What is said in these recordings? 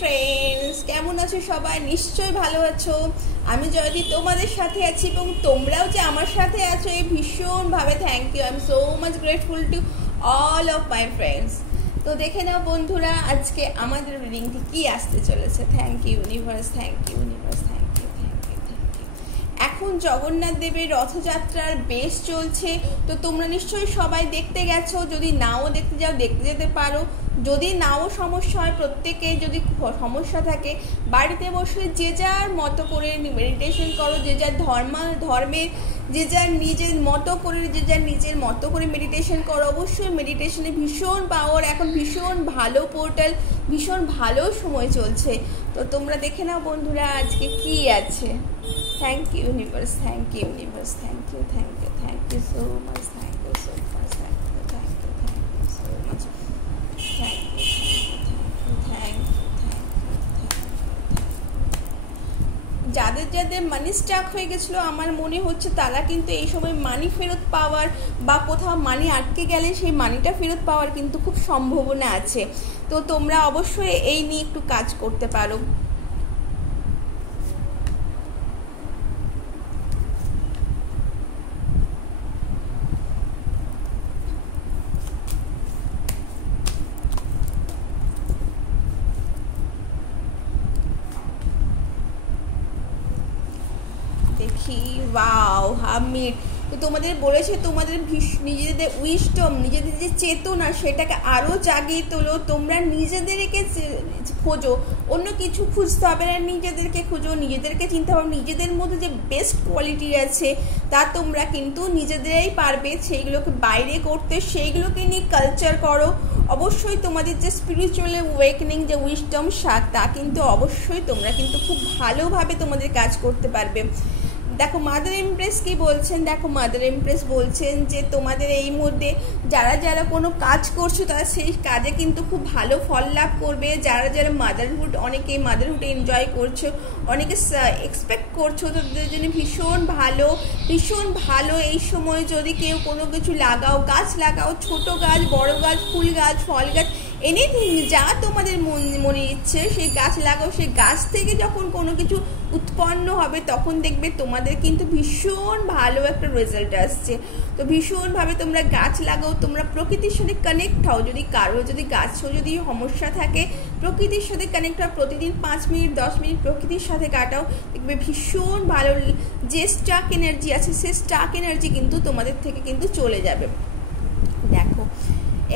Friends, কেমন আছো সবাই? নিশ্চয়ই ভালো আছো। আমি জয়দি তোমাদের সাথে আছি এবং তোমরাও যে আমার সাথে আছো এই ভীষণভাবে thank you. I am so much grateful to all of my friends. তো দেখে নাও বন্ধুরা, আজকে আমাদের রিডিংটি কি আসতে চলেছে। Thank you universe, thank you universe, thank you thank you thank you. এখন জগন্নাথ দেবের রথযাত্রার বেশ চলছে, তো তোমরা নিশ্চয়ই সবাই দেখতে গেছো। যদি নাও দেখতে যাও দেখতে যেতে পারো, যদি নাও সমস্যা হয়, প্রত্যেকে যদি সমস্যা থাকে বাড়িতে বসে যে যার মতো করে মেডিটেশন করো, যে যার ধর্মের যে যার নিজের মতো করে নিজের মতো করে মেডিটেশন করো। অবশ্যই মেডিটেশনে ভীষণ পাওয়ার, এখন ভীষণ ভালো পোর্টাল, ভীষণ ভালো সময় চলছে। তো তোমরা দেখে নাও বন্ধুরা আজকে কি আছে। Thank you universe, thank you universe, thank you thank you thank you so much, thank you so much, thank you thank you thank you so much, thank you thank you. যাদের যাদের মানি স্টাক হয়ে গেছিলো, আমার মনে হচ্ছে তারা কিন্তু এই সময় মানি ফেরত পাওয়ার বা কোথাও মানি আটকে গেলে সেই মানিটা ফেরত পাওয়ার কিন্তু খুব সম্ভাবনা আছে। তো তোমরা অবশ্যই এই নিয়ে একটু কাজ করতে পারো। দেখি, ওয়াও হামিদ, তো তোমাদের বলেছে তোমাদের নিজেদের উইশডম, নিজেদের যে চেতনা সেটাকে আরও জাগিয়ে তোলো। তোমরা নিজেদেরকে খোঁজো, অন্য কিছু খুঁজতে হবে না, নিজেদেরকে খোঁজো, নিজেদেরকে চিন্তা ভাবনা, নিজেদের মধ্যে যে বেস্ট কোয়ালিটি আছে তা তোমরা কিন্তু নিজেদেরাই পারবে সেইগুলোকে বাইরে করতে, সেইগুলোকে নিয়ে কালচার করো। অবশ্যই তোমাদের যে স্পিরিচুয়াল ওয়েকনিং, যে উইশডম তা কিন্তু অবশ্যই তোমরা কিন্তু খুব ভালোভাবে তোমাদের কাজ করতে পারবে। দেখো মাদার এমপ্রেস কি বলছেন, দেখো মাদার এমপ্রেস বলছেন যে তোমাদের এই মধ্যে যারা যারা কোনো কাজ করছো তারা সেই কাজে কিন্তু খুব ভালো ফল লাভ করবে। যারা যারা মাদারহুড, অনেকেই মাদারহুডে এনজয় করছো, অনেকে এক্সপেক্ট করছো, তাদের জন্য ভীষণ ভালো এই সময়। যদি কেউ কোনো কিছু লাগাও, গাছ লাগাও, ছোট গাছ, বড় গাছ, ফুল গাছ, ফল গাছ, এনিথিং যা তোমাদের মনে ইচ্ছে সেই গাছ লাগাও। সেই গাছ থেকে যখন কোনো কিছু উৎপন্ন হবে তখন দেখবে তোমাদের কিন্তু ভীষণ ভালো একটা রেজাল্ট আসছে। তো ভীষণভাবে তোমরা গাছ লাগাও, তোমরা প্রকৃতির সাথে কানেক্ট হও। যদি কারো যদি গাছও যদি সমস্যা থাকে, প্রকৃতির সাথে কানেক্ট হও, প্রতিদিন 5 মিনিট 10 মিনিট প্রকৃতির সাথে কাটাও, দেখবে ভীষণ ভালো যে স্টাক এনার্জি আছে সেই স্টাক এনার্জি কিন্তু তোমাদের থেকে কিন্তু চলে যাবে। দেখো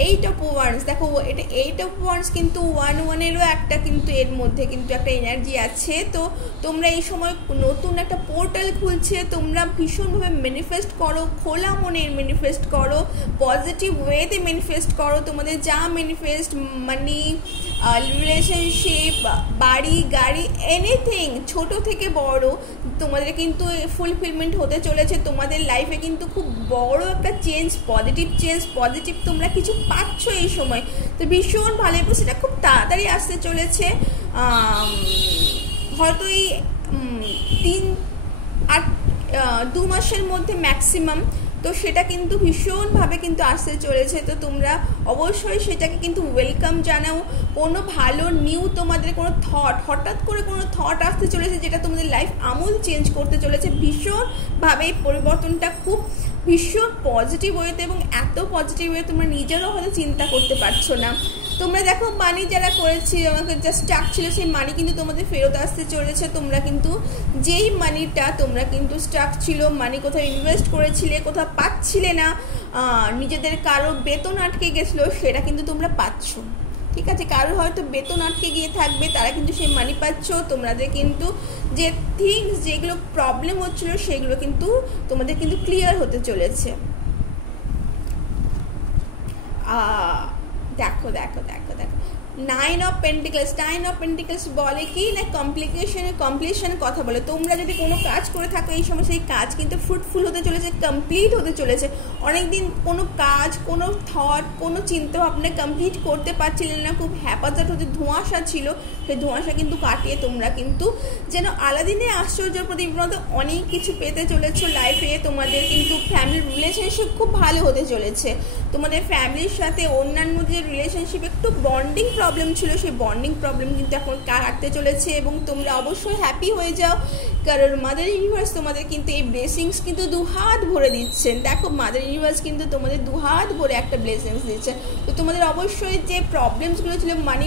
8 of Wands, দেখো এটা 8 of Wands কিন্তু 1-1-এরও একটা কিন্তু এর মধ্যে কিন্তু একটা এনার্জি আছে। তো তোমরা এই সময় নতুন একটা পোর্টাল খুলছে, তোমরা ভীষণভাবে ম্যানিফেস্ট করো, খোলা মনে ম্যানিফেস্ট করো, পজিটিভ ওয়েতে ম্যানিফেস্ট করো। তোমাদের যা ম্যানিফেস্ট, মানি, রিলেশনশিপ, বাড়ি, গাড়ি, এনিথিং ছোট থেকে বড় তোমাদের কিন্তু ফুলফিলমেন্ট হতে চলেছে। তোমাদের লাইফে কিন্তু খুব বড় একটা পজিটিভ তোমরা কিছু পাচ্ছ এই সময়। তো ভীষণ ভালো, এবং সেটা খুব তাড়াতাড়ি আসতে চলেছে। হয়তো এই 2 মাসের মধ্যে ম্যাক্সিমাম, তো সেটা কিন্তু ভীষণভাবে কিন্তু আসতে চলেছে। তো তোমরা অবশ্যই সেটাকে কিন্তু ওয়েলকাম জানাও। কোনো ভালো নিউ তোমাদের কোনো হঠাৎ করে কোনো থট আসতে চলেছে যেটা তোমাদের লাইফ আমূল চেঞ্জ করতে চলেছে। ভীষণভাবে পরিবর্তনটা খুব ভীষণ পজিটিভ ওয়েতে, এবং এত পজিটিভ ওয়ে তোমরা নিজেরও হয়তো চিন্তা করতে পারছো না। তোমরা দেখো মানি যারা করেছি, আমাকে যা স্টাক ছিল সেই মানি কিন্তু তোমাদের ফেরত আসতে চলেছে। তোমরা কিন্তু যেই মানিটা তোমরা কিন্তু স্টাক ছিল, মানি কোথাও ইনভেস্ট করেছিলে, কোথাও পাচ্ছিলে না, নিজেদের কারো বেতন আটকে গেছিলো, সেটা কিন্তু তোমরা পাচ্ছ। ঠিক আছে, কারো হয়তো বেতন আটকে গিয়ে থাকবে, তারা কিন্তু সেই মানি পাচ্ছ। তোমাদের কিন্তু যে থিংস, যেগুলো প্রবলেম হচ্ছিল সেগুলো কিন্তু তোমাদের কিন্তু ক্লিয়ার হতে চলেছে। দেখো দেখো দেখো দেখো 9 of Pentacles বলে কি না, কমপ্লিশন কথা বলে। তোমরা যদি কোনো কাজ করে থাকো এই সময়, সেই কাজ কিন্তু ফ্রুটফুল হতে চলেছে, কমপ্লিট হতে চলেছে। অনেকদিন কোনো কাজ, কোনো থট, কোনো চিন্তা ভাবনা কমপ্লিট করতে পারছিলেন না, খুব হ্যাপাজাট হতে ধোঁয়াশা ছিল, সেই ধোঁয়াশা কিন্তু কাটিয়ে তোমরা কিন্তু যেন আলাদিনের আশ্চর্য প্রদীপের অনেক কিছু পেতে চলেছো লাইফে। তোমাদের কিন্তু ফ্যামিলি রিলেশনশিপ খুব ভালো হতে চলেছে। তোমাদের ফ্যামিলির সাথে অন্যান্য যে রিলেশনশিপ একটু বন্ডিং প্রবলেম ছিল সেই বন্ডিং প্রবলেম কিন্তু এখন কাটতে চলেছে এবং তোমরা অবশ্যই হ্যাপি হয়ে যাও, কারণ মাদার ইউনিভার্স তোমাদের কিন্তু এই ব্লেসিংস কিন্তু দুহাত ভরে দিচ্ছেন। দেখো মাদার ইউনিভার্স কিন্তু তোমাদের দুহাত ভরে একটা ব্লেসিংস দিচ্ছে। তো তোমাদের অবশ্যই যে প্রবলেমসগুলো ছিল, মানি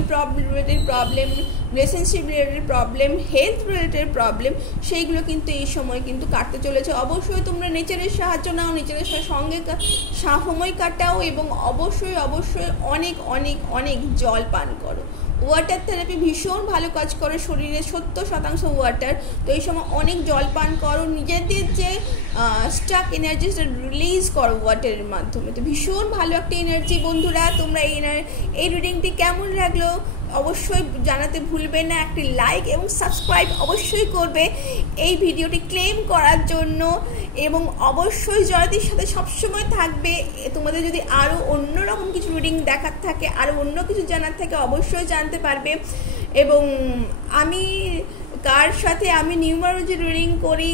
related problem, relationship related problem, health related problem, সেইগুলো কিন্তু এই সময় কিন্তু কাটতে চলেছে। অবশ্যই তোমরা নেচারের সাহায্য নাও, নেচারের সঙ্গে সময় কাটাও এবং অবশ্যই অবশ্যই অনেক অনেক অনেক জল পান করো। ওয়াটার থেরাপি ভীষণ ভালো কাজ করে শরীরে, 70% ওয়াটার। তো এই সময় অনেক জল পান করো, নিজেদের যে স্টাক এনার্জি রিলিজ করো ওয়াটারের মাধ্যমে। তো ভীষণ ভালো একটা এনার্জি। বন্ধুরা তোমরা এই রিডিংটি কেমন লাগলো অবশ্যই জানাতে ভুলবে না, একটি লাইক এবং সাবস্ক্রাইব অবশ্যই করবে এই ভিডিওটি ক্লেম করার জন্য, এবং অবশ্যই জয়তির সাথে সবসময় থাকবে। তোমাদের যদি আরও অন্যরকম কিছু রিডিং দেখার থাকে, আরও অন্য কিছু জানার থাকে অবশ্যই জানতে পারবে। এবং আমি কার সাথে আমি নিউমারোলজি রিডিং করি,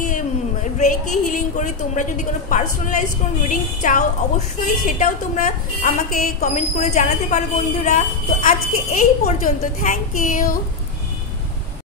রেকি হিলিং করি, তোমরা যদি কোনো পার্সোনালাইজ কোনো রিডিং চাও অবশ্যই সেটাও তোমরা আমাকে কমেন্ট করে জানাতে পারো বন্ধুরা। তো আজকে এই পর্যন্ত, থ্যাংক ইউ।